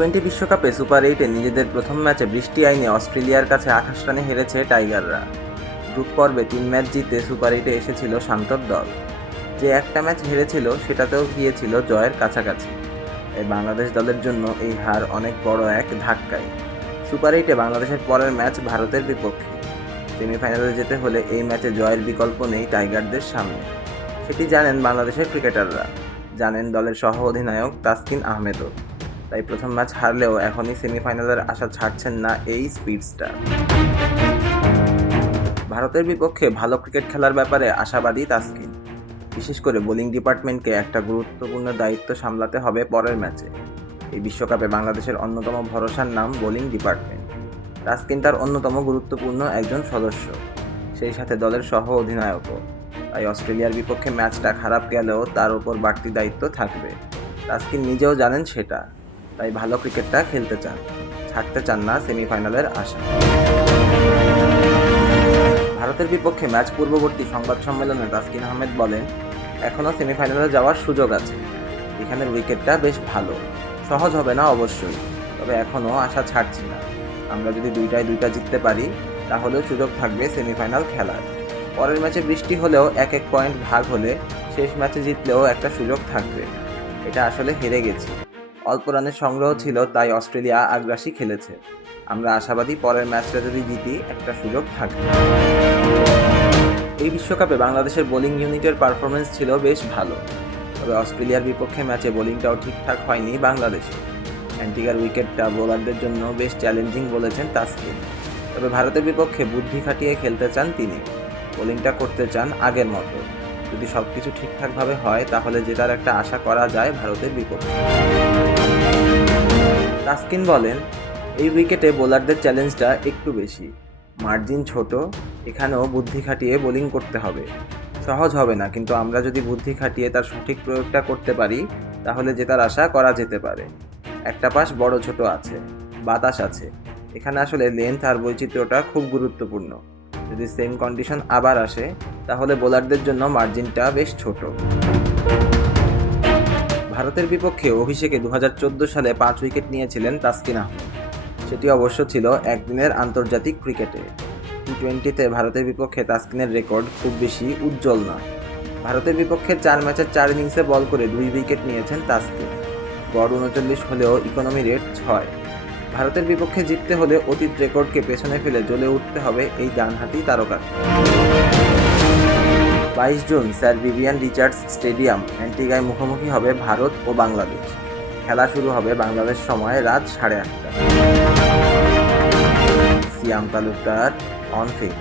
Twenty বিশ্বকাপে super এইটে নিজেদের প্রথম ম্যাচে বৃষ্টি আইনে অস্ট্রেলিয়ার কাছে আঠাশ রানে হেরেছে টাইগাররা। গ্রুপ পর্বে তিন ম্যাচ জিতে সুপার এইটে এসেছিল শান্তর দল। যে একটা ম্যাচ হেরেছিল, সেটাতেও গিয়েছিল জয়ের কাছাকাছি। এই বাংলাদেশ দলের জন্য এই হার অনেক বড় এক ধাক্কাই। সুপার এইটে বাংলাদেশের পরের ম্যাচ ভারতের বিপক্ষে। সেমিফাইনালে যেতে হলে এই ম্যাচে জয়ের বিকল্প নেই টাইগারদের সামনে। সেটি জানেন বাংলাদেশের ক্রিকেটাররা। জানেন দলের সহ অধিনায়ক তাসকিন আহমেদও। তাই প্রথম ম্যাচ হারলেও এখনই সেমিফাইনালের আশা ছাড়ছেন না এই স্পিড স্টার ভারতের বিপক্ষে ভালো ক্রিকেট খেলার ব্যাপারে আশাবাদী তাসকিন। বিশেষ করে বোলিং ডিপার্টমেন্টকে একটা গুরুত্বপূর্ণ দায়িত্ব সামলাতে হবে পরের ম্যাচে। এই বিশ্বকাপে বাংলাদেশের অন্যতম ভরসার নাম বোলিং ডিপার্টমেন্ট। তাসকিন তার অন্যতম গুরুত্বপূর্ণ একজন সদস্য। সেই সাথে দলের সহ অধিনায়কও। তাই অস্ট্রেলিয়ার বিপক্ষে ম্যাচটা খারাপ গেলেও তার উপর বাড়তি দায়িত্ব থাকবে। তাসকিন নিজেও জানেন সেটা। তাই ভালো ক্রিকেটটা খেলতে চান। ছাড়তে চান না সেমিফাইনালের আশা। ভারতের বিপক্ষে ম্যাচ পূর্ববর্তী সংবাদ সম্মেলনে তাসকিন আহমেদ বলেন এখনও সেমিফাইনালে যাওয়ার সুযোগ আছে। এখানের উইকেটটা বেশ ভালো। সহজ হবে না অবশ্যই। তবে এখনও আশা ছাড়ছি না। আমরা যদি দুইটায় দুইটা জিততে পারি, তাহলেও সুযোগ থাকবে সেমিফাইনাল খেলার। পরের ম্যাচে বৃষ্টি হলেও এক এক পয়েন্ট ভাগ হলে শেষ ম্যাচে জিতলেও একটা সুযোগ থাকবে। এটা আসলে হেরে গেছি। অল্প রানের সংগ্রহ ছিল, তাই অস্ট্রেলিয়া আগ্রাসী খেলেছে। আমরা আশাবাদী পরের ম্যাচটা যদি জিতি, একটা সুযোগ থাকবে। এই বিশ্বকাপে বাংলাদেশের বোলিং ইউনিটের পারফরমেন্স ছিল বেশ ভালো। তবে অস্ট্রেলিয়ার বিপক্ষে ম্যাচে বোলিংটাও ঠিকঠাক হয়নি বাংলাদেশে। অ্যান্টিগার উইকেটটা বোলারদের জন্য বেশ চ্যালেঞ্জিং বলেছেন তাসকিন। তবে ভারতের বিপক্ষে বুদ্ধি খাটিয়ে খেলতে চান তিনি। বোলিংটা করতে চান আগের মতো। যদি সব কিছু ঠিকঠাকভাবে হয়, তাহলে জেতার একটা আশা করা যায় ভারতের বিপক্ষে। তাসকিন বলেন, এই উইকেটে বোলারদের চ্যালেঞ্জটা একটু বেশি। মার্জিন ছোট, এখানেও বুদ্ধি খাটিয়ে বোলিং করতে হবে। সহজ হবে না, কিন্তু আমরা যদি বুদ্ধি খাটিয়ে তার সঠিক প্রয়োগটা করতে পারি, তাহলে জেতার আশা করা যেতে পারে। একটা পাশ বড় ছোট আছে, বাতাস আছে। এখানে আসলে লেন্থ আর বৈচিত্র্যটা খুব গুরুত্বপূর্ণ। যদি সেম কন্ডিশন আবার আসে, তাহলে বোলারদের জন্য মার্জিনটা বেশ ছোট। ভারতের বিপক্ষে অভিষেকে দু হাজার চোদ্দ সালে পাঁচ উইকেট নিয়েছিলেন তাসকিন আহমেদ। সেটি অবশ্য ছিল একদিনের আন্তর্জাতিক ক্রিকেটে। টি টোয়েন্টিতে ভারতের বিপক্ষে তাসকিনের রেকর্ড খুব বেশি উজ্জ্বল নয় ভারতের বিপক্ষে চার ম্যাচের চার ইনিংসে বল করে দুই উইকেট নিয়েছেন তাসকিন। গড় উনচল্লিশ হলেও ইকোনমি রেট ছয়। ভারতের বিপক্ষে জিততে হলে অতীত রেকর্ডকে পেছনে ফেলে জ্বলে উঠতে হবে এই ডানহাতি তারকার বাইশ June sir Vivian Richards stadium অ্যান্টিগায় মুখোমুখি হবে ভারত ও বাংলাদেশ। খেলা শুরু হবে বাংলাদেশ সময় রাত সাড়ে আটটা। সিয়াম তালুকদার অন ফিল্ড